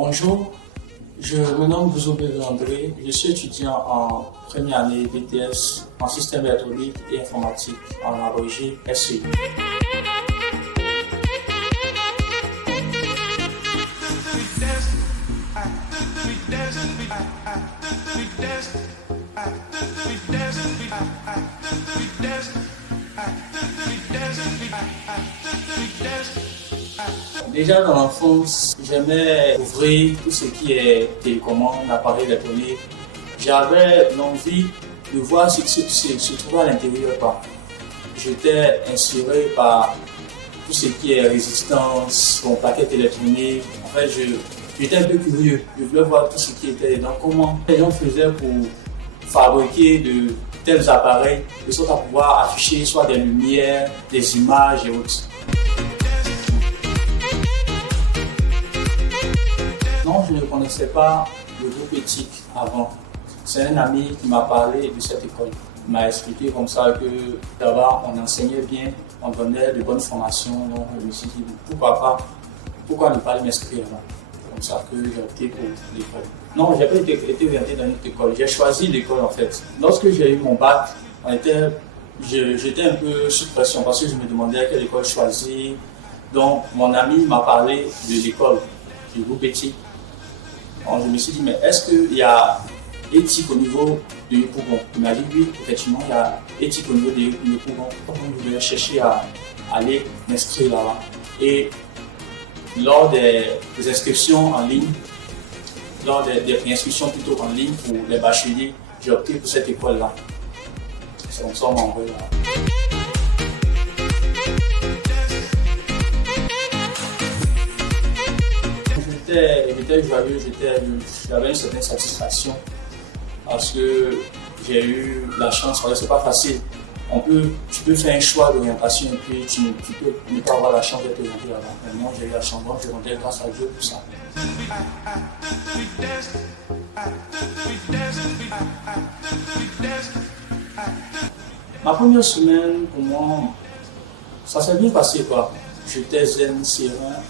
Bonjour, je me nomme Bouzobé André, je suis étudiant en première année BTS en système électronique et informatique en abrégé SE. Déjà dans l'enfance, j'aimais ouvrir tout ce qui est télécommande, appareil électronique. J'avais l'envie de voir ce qui se trouvait à l'intérieur. J'étais inspiré par tout ce qui est résistance, plaquettes électroniques. En fait, j'étais un peu curieux. Je voulais voir tout ce qui était dedans, comment les gens faisaient pour fabriquer de tels appareils, de sorte à pouvoir afficher soit des lumières, des images et autres. Non, je ne connaissais pas le groupe éthique avant. C'est un ami qui m'a parlé de cette école. Il m'a expliqué comme ça que là-bas, on enseignait bien, on donnait de bonnes formations. Donc, je me suis dit, pourquoi ne pas m'inscrire là? C'est comme ça que j'ai opté pour l'école. Non, je n'ai pas été orienté dans une autre école. J'ai choisi l'école en fait. Lorsque j'ai eu mon bac, j'étais un peu sous pression parce que je me demandais quelle école choisir. Donc, mon ami m'a parlé de l'école, du groupe éthique. Donc, je me suis dit, mais est-ce qu'il y a éthique au niveau de Yopougon? Il m'a dit oui, effectivement, il y a éthique au niveau de Yopougon. Donc, je vais chercher à aller m'inscrire là-bas. Et lors des inscriptions en ligne, lors des préinscriptions plutôt en ligne pour les bacheliers, j'ai opté pour cette école-là. C'est comme ça qu'on m'a envoyé là. J'étais joyeux, j'avais une certaine satisfaction parce que j'ai eu la chance, c'est pas facile. Tu peux faire un choix d'orientation et puis tu peux ne pas avoir la chance d'être orienté là-bas. Maintenant, j'ai eu la chance, donc je rendais grâce à Dieu pour ça. Ma première semaine, pour moi, ça s'est bien passé. J'étais zen, serein.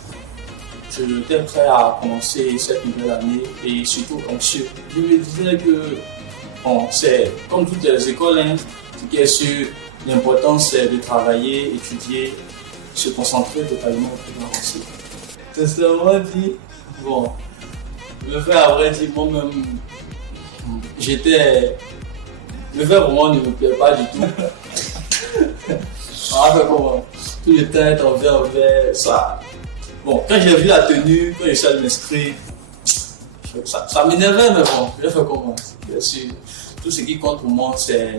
J'étais prêt à commencer cette nouvelle année et surtout anxieux. Je me disais que c'est comme toutes les écoles, ce qui est sûr, l'important c'est de travailler, étudier, se concentrer totalement pour avancer. Sincèrement dit, le fait à vrai dire, moi-même, le fait vraiment ne me plaît pas du tout. Tout le temps être envers, ça. Bon, quand j'ai vu la tenue, quand j'ai allé m'inscrire, ça m'énervait, mais bon, j'ai fait comment? Bien sûr, tout ce qui compte pour moi, c'est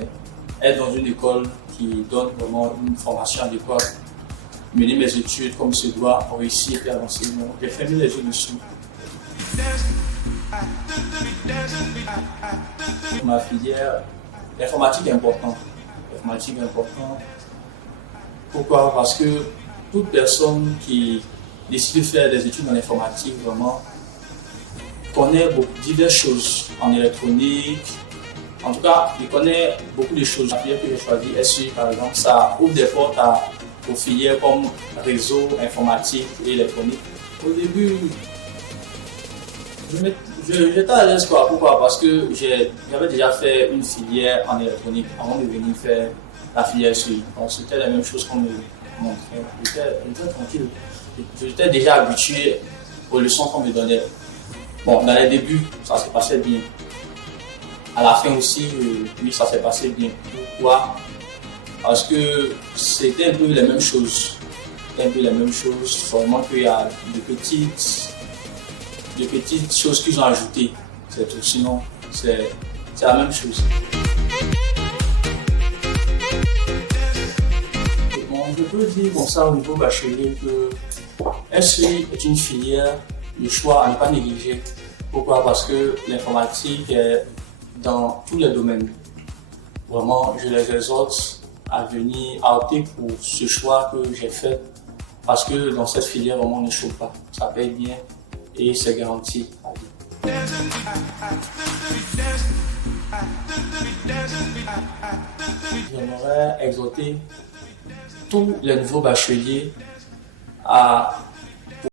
être dans une école qui donne vraiment une formation adéquate, mener mes études comme se doit, réussir et avancer. Donc, j'ai fermé les yeux dessus. Ma filière, l'informatique est importante. L'informatique est importante. Pourquoi? Parce que toute personne qui décide de faire des études en informatique, vraiment, connaît diverses choses en électronique. En tout cas, il connaît beaucoup de choses. La filière que j'ai choisie, SE par exemple, ça ouvre des portes aux filières comme réseau, informatique et électronique. Au début, j'étais à l'aise. Pourquoi? Parce que j'avais déjà fait une filière en électronique avant de venir faire la filière SE. Donc c'était la même chose qu'on me montrait. J'étais tranquille. J'étais déjà habitué aux leçons qu'on me donnait. Bon, dans les débuts, ça se passait bien. À la fin aussi, oui, ça s'est passé bien. Pourquoi? Parce que c'était un peu les mêmes choses. Seulement qu'il y a de petites choses qu'ils ont ajoutées. C'est tout. Sinon, c'est la même chose. Bon, je peux dire comme ça au niveau bachelier que SE est une filière de choix à ne pas négliger. Pourquoi? Parce que l'informatique est dans tous les domaines. Vraiment, je les exhorte à venir opter pour ce choix que j'ai fait parce que dans cette filière, vraiment, on ne chauffe pas. Ça paye bien et c'est garanti à vie. J'aimerais exhorter tous les nouveaux bacheliers à